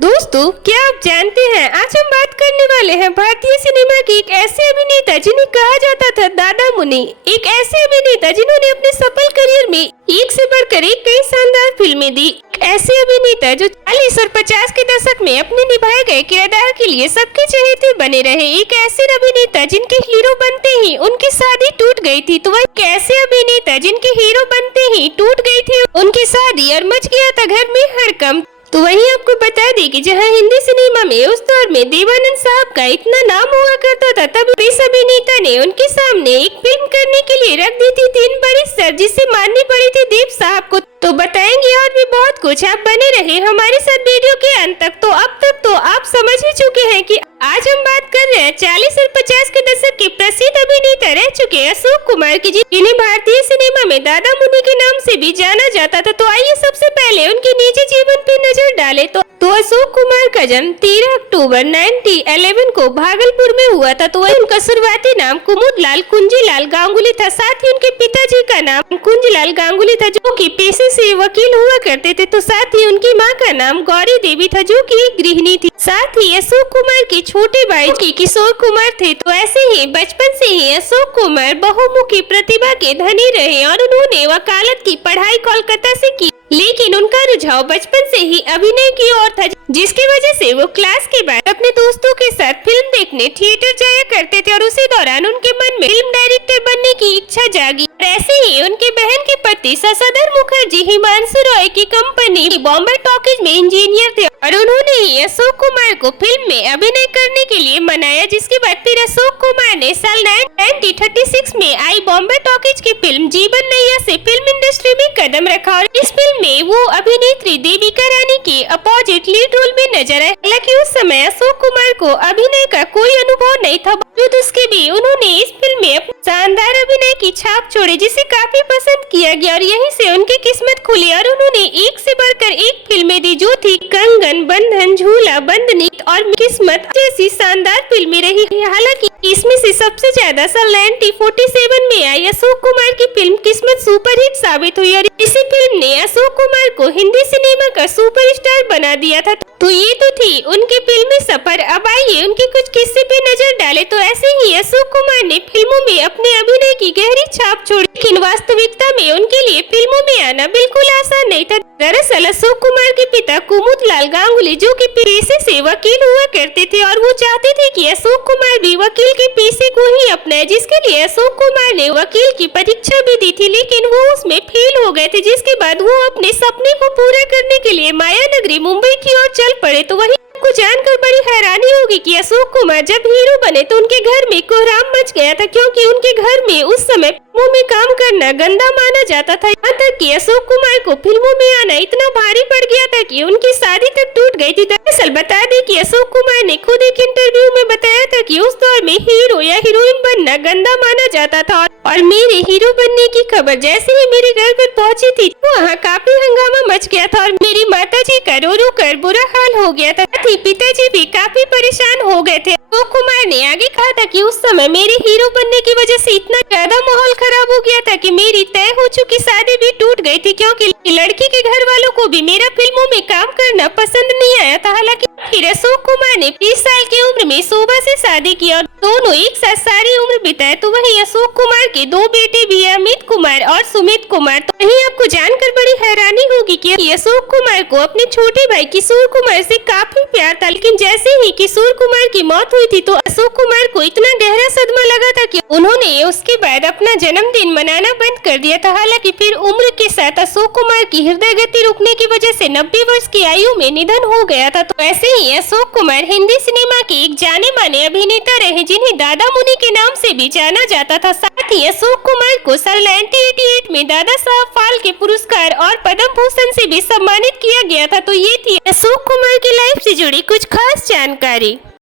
दोस्तों, क्या आप जानते हैं आज हम बात करने वाले हैं भारतीय सिनेमा की एक ऐसे अभिनेता जिन्हें कहा जाता था दादा मुनि। एक ऐसे अभिनेता जिन्होंने अपने सफल करियर में एक से बढ़कर एक कई शानदार फिल्में दी। एक ऐसे अभिनेता जो 40 और 50 के दशक में अपने निभाए गए किरदार के लिए सबके चहेते बने रहे। एक ऐसे अभिनेता जिनके हीरो बनते ही उनकी शादी टूट गई थी, तो वह एक ऐसे अभिनेता जिनके हीरो बनते ही टूट गई थी उनकी शादी और मच गया था घर में हड़कंप। तो वहीं आपको बता दें कि जहां हिंदी सिनेमा में उस दौर में देवानंद साहब का इतना नाम हुआ करता था, तब इस अभिनेता ने उनके सामने एक फिल्म करने के लिए रख दी थी 3 बड़ी शर्त, जिसे माननी पड़ी थी देव साहब को। तो बताएंगे और भी बहुत कुछ, आप बने रहे हमारे साथ वीडियो के अंत तक। तो अब तक तो आप समझ ही चुके हैं कि आज हम बात कर रहे हैं 40 और 50 के दशक के प्रसिद्ध अभिनेता रह चुके अशोक कुमार की, जिन्हें भारतीय सिनेमा में दादा मुनि के नाम से भी जाना जाता था। तो आइए सबसे पहले उनके निजी जीवन पे नजर डालें। तो अशोक कुमार का जन्म 13 अक्टूबर 1911 को भागलपुर में हुआ था। तो उनका शुरुआती नाम कुमुदलाल कुंजीलाल गांगुली था। साथ ही उनके पिताजी का नाम कुंजीलाल गांगुली था, जो कि पेशे से वकील हुआ करते थे। तो साथ ही उनकी मां का नाम गौरी देवी था, जो कि एक गृहिणी थी। साथ ही अशोक कुमार के छोटे भाई की किशोर कुमार थे। तो ऐसे ही बचपन से ही अशोक कुमार बहुमुखी प्रतिभा के धनी रहे और उन्होंने वकालत की पढ़ाई कोलकाता से की, लेकिन उनका रुझाव बचपन से ही अभिनय की ओर था, जिसकी वजह से वो क्लास के बाद अपने दोस्तों के साथ फिल्म देखने थिएटर जाया करते थे और उसी दौरान उनके मन में फिल्म डायरेक्टर बनने की इच्छा जागी। ऐसे ही उनके बहन के पति शशधर मुखर्जी हिमांशु रॉय की कंपनी बॉम्बे टॉकीज में इंजीनियर थे और उन्होंने ही अशोक कुमार को फिल्म में अभिनय करने के लिए मनाया। जिसके बाद फिर अशोक कुमार ने साल 1936 में आई बॉम्बे टॉकीज की फिल्म जीवन नैया से फिल्म इंडस्ट्री में कदम रखा और इस फिल्म में वो अभिनेत्री देविका रानी के अपोजिट लीड रोल में नजर आए। हालांकि उस समय अशोक कुमार को अभिनय का कोई अनुभव नहीं था, बावजूद उसके भी उन्होंने इस फिल्म में शानदार अभिनय की छाप छोड़ी, जिसे काफी पसंद किया गया और यहीं से उनकी किस्मत खुली और उन्होंने एक से बढ़कर एक फिल्में दी, जो थी कंगन, बंधन, झूला, बंदनीत और किस्मत जैसी शानदार फिल्में रही। हालांकि इसमें से सबसे ज्यादा साल 1947 में आई अशोक कुमार की फिल्म किस्मत सुपरहिट साबित हुई और इसी फिल्म ने अशोक कुमार को हिंदी सिनेमा का सुपरस्टार बना दिया था। तो ये तो थी उनके फिल्मी सफर। अब आइए उनके कुछ किस्से पे नजर डालें। तो ऐसे ही अशोक कुमार ने फिल्मों में अपने अभिनय की गहरी छाप छोड़ी, लेकिन वास्तविकता में उनके लिए फिल्मों में आना बिल्कुल आसान नहीं था। दरअसल अशोक कुमार के पिता कुमुदलाल गांगुली, जो कि पेशे से वकील हुआ करते थे और वो चाहते थे कि अशोक कुमार भी वकील के पेशे को ही अपनाए, जिसके लिए अशोक कुमार ने वकील की परीक्षा भी दी थी, लेकिन वो उसमें फेल हो गए थे। जिसके बाद वो अपने सपने को पूरा करने के लिए माया नगरी मुंबई की ओर चल पड़े। तो वही आपको जानकर बड़ी हैरानी होगी कि अशोक कुमार जब हीरो बने तो उनके घर में कोहराम मच गया था, क्योंकि उनके घर में उस समय फिल्मों में काम करना गंदा माना जाता था। यहाँ तक कि अशोक कुमार को फिल्मों में आना इतना भारी पड़ गया था कि उनकी शादी तक टूट गई थी। दरअसल बता दें कि अशोक कुमार ने खुद एक इंटरव्यू में बताया था कि उस दौर में हीरो या हीरोइन बनना गंदा माना जाता था और मेरे हीरो बनने की खबर जैसे ही मेरे घर पर पहुंची थी, वहाँ काफी हंगामा मच गया था और मेरी माताजी का रो रो कर बुरा हाल हो गया था। पिताजी भी काफी परेशान हो गए थे। अशोक कुमार ने आगे कहा था कि उस समय मेरे हीरो बनने की वजह से इतना ज्यादा माहौल खराब हो गया था कि मेरी तय हो चुकी शादी भी टूट गई थी, क्योंकि लड़की के घर वालों को भी मेरा फिल्मों में काम करना पसंद नहीं आया था। हालांकि फिर अशोक कुमार ने 20 साल की उम्र में शोभा से शादी की और दोनों एक साथ सारी उम्र बिताए। तो वही अशोक कुमार के 2 बेटे भी हैं, अमित कुमार और सुमित कुमार। तो वही आपको जानकर बड़ी हैरानी होगी कि अशोक कुमार को अपने छोटे भाई किशोर कुमार से काफी प्यार था, लेकिन जैसे ही किशोर कुमार की मौत हुई थी तो अशोक कुमार को इतना गहरा सदमा लगा था कि उन्होंने उसके बाद अपना जन्मदिन मनाना बंद कर दिया था। हालांकि फिर उम्र के साथ अशोक कुमार की हृदय गति रुकने की वजह से 90 वर्ष की आयु में निधन हो गया था। तो ऐसे ही अशोक कुमार हिंदी सिनेमा के एक जाने माने अभिनेता रहे, जिन्हें दादा मुनि के नाम से भी जाना जाता था। साथ ही अशोक कुमार को साल 1988 में दादा साहब फाल्के पुरस्कार और पद्म भूषण से भी सम्मानित किया गया था। तो ये थी अशोक कुमार की लाइफ से जुड़ी कुछ खास जानकारी।